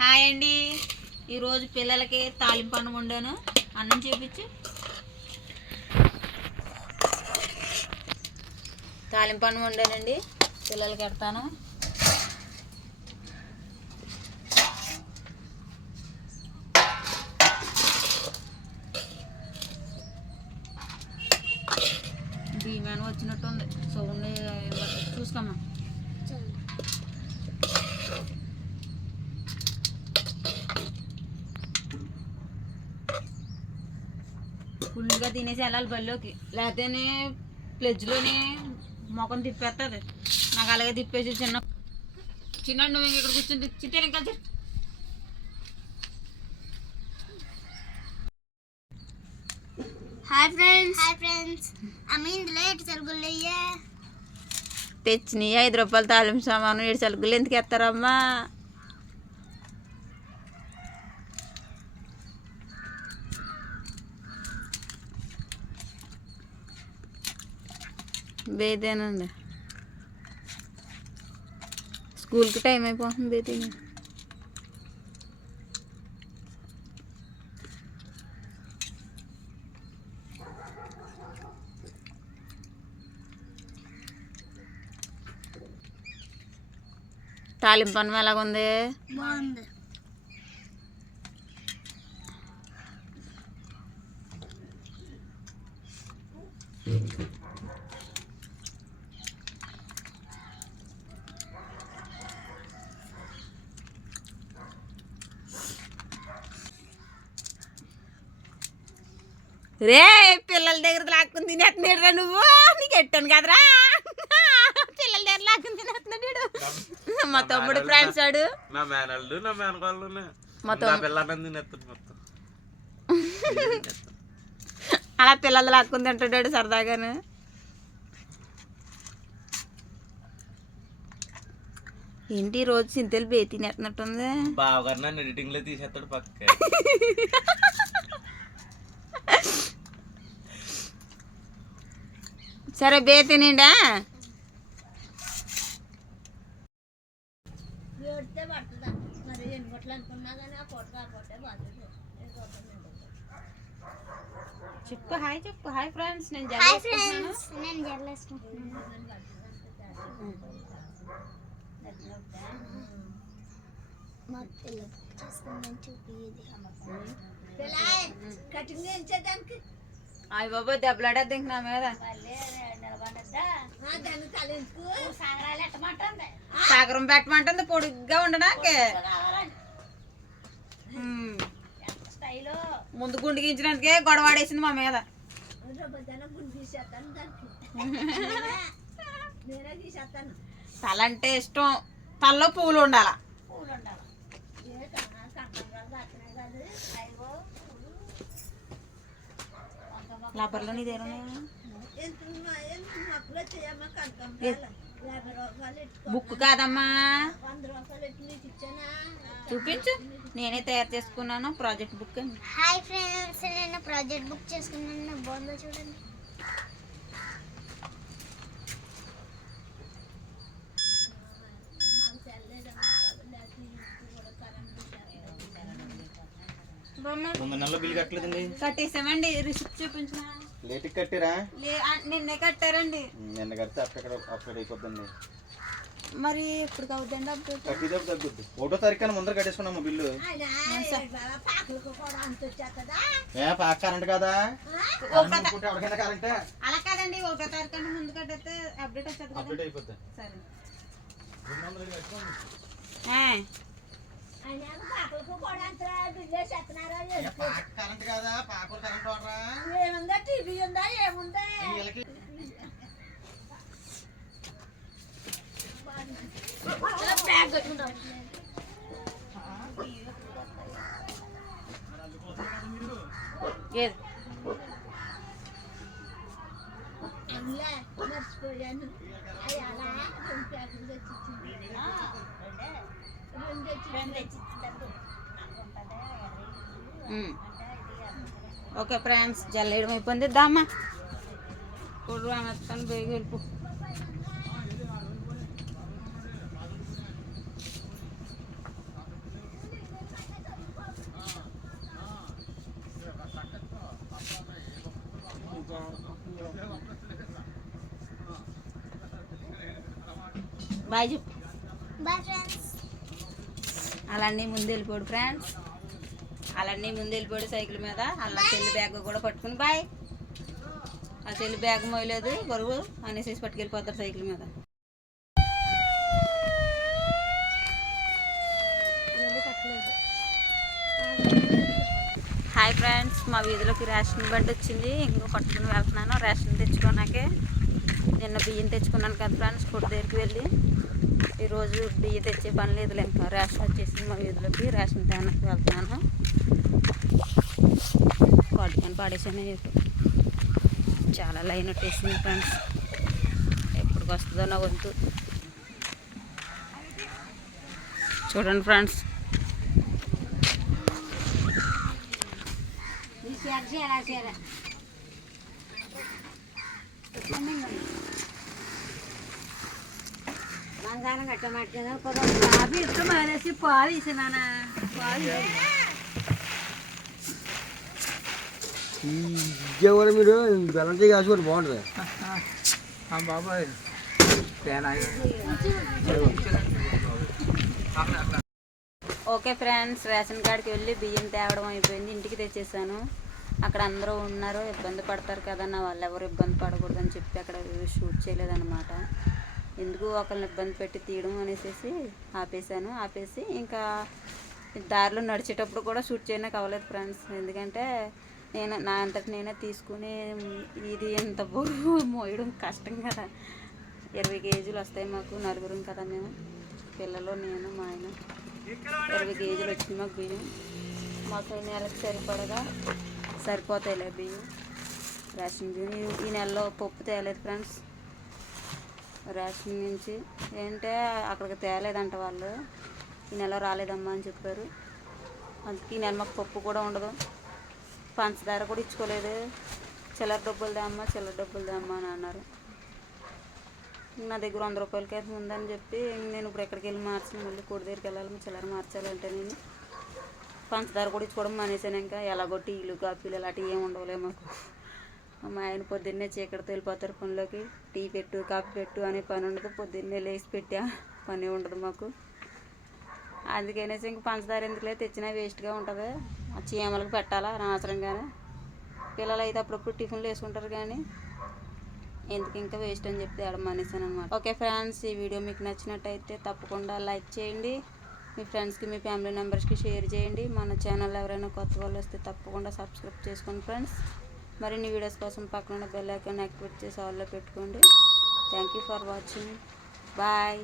Hi అండి. ఈరోజు పిల్లలకి తాలింపు అన్నం వండాను. అన్నం చూపించు. తాలింపు అన్నం వండానండి, పిల్లలకి పెడతాను. బియ్యం వచ్చినట్టుంది, సౌండ్ చూసుకోమ్మా. ఫుల్గా తినేసి వెళ్ళాలి బల్లోకి, లేకపోతే ప్లెడ్జ్లోనే మొఖం తిప్పేస్తుంది. నాకు అలాగే తిప్పేసి చిన్న నువ్వు ఇంక ఇక్కడ కూర్చుంది చిట్టే ఇంకా. హాయ్ ఫ్రెండ్స్ అమ్మ ఇందులో 7 సరుకులు అయ్యా తెచ్చినాయి. 5 రూపాయలు తాలింపు సామాను 7 సరుకులు ఎందుకు ఎత్తారమ్మా? బేదేనండి, స్కూల్కి టైం అయిపోతుంది. బేదేనా తాలింపు అన్నం ఎలాగుంది? బాగుంది. రే పిల్లల దగ్గర లాక్కుని తినేస్తున్నాడు నువ్వు. నీకు ఎట్టాను కదరా, పిల్లల దగ్గర లాక్కుని తినేస్తున్నాడు. మా తమ్ముడు ఫ్రెండ్స్ వాడు, నా మేనల్లు నా మేనకాళ్ళు అలా పిల్లలు లాక్కుని తింటాడు సరదాగాను. ఏంటి రోజు సింతలు బే తినేస్తున్నట్టుంది. బావగారు నన్ను ఎడిటింగ్ లో తీసేస్తాడు పక్క. సరే బే తినిండా. చెప్పు హాయ్, చెప్పు హాయ్ ఫ్రెండ్స్. నేను అయ్య బాబా దెబ్బలాడేది ఇంక నా మీద. సాగరం పెట్టమంటుంది పొడిగ్గా ఉండడానికి. ముందు గుండు గీయించడానికే గొడవాడేసింది మా మీద. తల అంటే ఇష్టం, తలలో పూలు ఉండాల. లాపర్లో నీదేనా బుక్ కాదమ్మా, చూపించు. నేనే తయారు చేసుకున్నాను ప్రాజెక్ట్ బుక్. హాయ్ ఫ్రెండ్స్, నేను ప్రాజెక్ట్ బుక్ చేసుకున్నాను. బాగుందో చూడండి. కట్టేసామండి. రిసిప్ట్ చూపించిన లేట్ కట్టిరా? నిన్నే కట్టారండి. నిన్న కడితే అక్కడ అయిపోద్దండి. మరి ఎప్పుడు అవుతుందండి అప్డేట్? కట్టేటప్పుడు తగ్గుద్ది. 1వ తారీఖు ముందర కట్టేసుకున్నాము బిల్లు. పాక కరెంట్ కదా, ఎవరికైనా కరెంటే. అలా కాదండి, 1వ తారీఖు అంటే ముందు కట్టేస్తే అప్డేట్ వచ్చేది. అప్డేట్ అయిపోద్ది. సరే కరెంట్ కదా, పాకలు కరెంట్ వాడరా? ఏముందా, టీవీ ఉందా, ఏముందా? మర్చిపోయాను. ఓకే ఫ్రెండ్స్, జల్లేయడం అయిపోయింది. దామా కొడు అనొస్తాను, బేగ వెళ్ళిపో. బాయ్ చెప్పు. Bye friends. అలాన్నీ ముందు వెళ్ళిపోడు ఫ్రెండ్స్, అలాన్నీ ముందు వెళ్ళిపోడు సైకిల్ మీద. అలా చెల్లి బ్యాగ్ కూడా పట్టుకుని బాయ్. ఆ చెల్లి బ్యాగ్ మోయలేదు బరువు అనేసి పట్టుకెళ్ళిపోతారు సైకిల్ మీద. హాయ్ ఫ్రెండ్స్, మా వీధిలోకి రేషన్ బండి వచ్చింది. ఇంకో పట్టుకుని వెళ్తున్నాను రేషన్ తెచ్చుకోనాకే. నిన్న బియ్యం తెచ్చుకున్నాను కదా ఫ్రెండ్స్, కొట్టు దగ్గరికి వెళ్ళి. ఈరోజు బియ్యం తెచ్చే పని లేదు, ఇంకా రేషన్ వచ్చేసింది మా వీధిలోకి. రేషన్ తేనకి వెళ్తున్నాను. పట్టుకొని పాడేసాను. చాలా లైన్ వచ్చేసింది ఫ్రెండ్స్, ఎప్పటికి వస్తుందో నా వంతు. చూడండి ఫ్రెండ్స్, బంగారం కట్టమంటే పావి ఇట్టు మానేసి పావి ఇచ్చినానా పావి విజయవాడ మీరు బెల్లంటీ కాసి కూడా బాగుంటుంది బాబాయ్ ఓకే ఫ్రెండ్స్, రేషన్ కార్డ్కి వెళ్ళి బియ్యం తేవడం అయిపోయింది. ఇంటికి తెచ్చేసాను. అక్కడ అందరూ ఉన్నారు, ఇబ్బంది పడతారు కదా, నా వాళ్ళు ఎవరు ఇబ్బంది పడకూడదని చెప్పి అక్కడ షూట్ చేయలేదన్నమాట. ఎందుకు ఒకరిని ఇబ్బంది పెట్టి తీయడం అనేసి ఆపేసి ఇంకా దారిలో నడిచేటప్పుడు కూడా షూట్ చేయడానికి అవ్వలేదు ఫ్రెండ్స్. ఎందుకంటే నా అంతటి నేనే తీసుకుని ఇది ఎంత బరువు మోయడం కష్టం కదా. 20 కేజీలు వస్తాయి మాకు, నలుగురం కదా మేము, పిల్లలు నేను మా ఆయన. 20 కేజీలు వచ్చింది మాకు బియ్యం. మాకు నెలకు సరిపోతాయిలే బియ్యం. రేషన్ బియ్యం ఈ నెలలో పప్పు తేలేదు ఫ్రెండ్స్. రేషన్ నుంచి ఏంటంటే అక్కడికి తేలేదంట వాళ్ళు, ఈ నెల రాలేదమ్మా అని చెప్పారు. అందుకే ఈ నెల మాకు పప్పు కూడా ఉండదు. పంచదార కూడా ఇచ్చుకోలేదు. చిల్లర డబ్బులు దేమ్మా అని అన్నారు. నా దగ్గర 100 రూపాయలకి అయితే ఉందని చెప్పి నేను ఇప్పుడు ఎక్కడికి వెళ్ళి మార్చాను, మళ్ళీ కోడి దగ్గరికి వెళ్ళాలి, చిల్లర మార్చాలంటే నేను పంచదార కూడా ఇచ్చుకోవడం మానేసాను. ఇంకా ఎలాగో టీలు కాఫీలు ఇలాంటివి ఏమి ఉండవులే మాకు. మా ఆయన పొద్దున్నే చీకటితో వెళ్ళిపోతారు పనిలోకి. టీ పెట్టు కాఫీ పెట్టు అనే పని ఉండదు, పొద్దున్నే లేచి పెట్టా పని ఉండదు మాకు. అందుకనేసి ఇంక పంచదార ఎందుకులే, తెచ్చినా వేస్ట్గా ఉంటుంది. చీమలకు పెట్టాలా అనవసరంగానే. పిల్లలు అయితే అప్పుడప్పుడు టిఫిన్లు వేసుకుంటారు, కానీ ఎందుకు ఇంకా వేస్ట్ అని చెప్పి తేడం మానేసాను అనమాట. ఓకే ఫ్రెండ్స్, ఈ వీడియో మీకు నచ్చినట్టయితే తప్పకుండా లైక్ చేయండి, మీ ఫ్రెండ్స్కి మీ ఫ్యామిలీ మెంబర్స్కి షేర్ చేయండి. మన ఛానల్ ఎవరైనా కొత్త వాళ్ళు వస్తే తప్పకుండా సబ్స్క్రైబ్ చేసుకోండి ఫ్రెండ్స్. మరిన్ని వీడియోస్ కోసం పక్కన బెల్ ఐకాన్ యాక్టివేట్ చేసి ఆల్లో పెట్టుకోండి. Thank you for watching. Bye.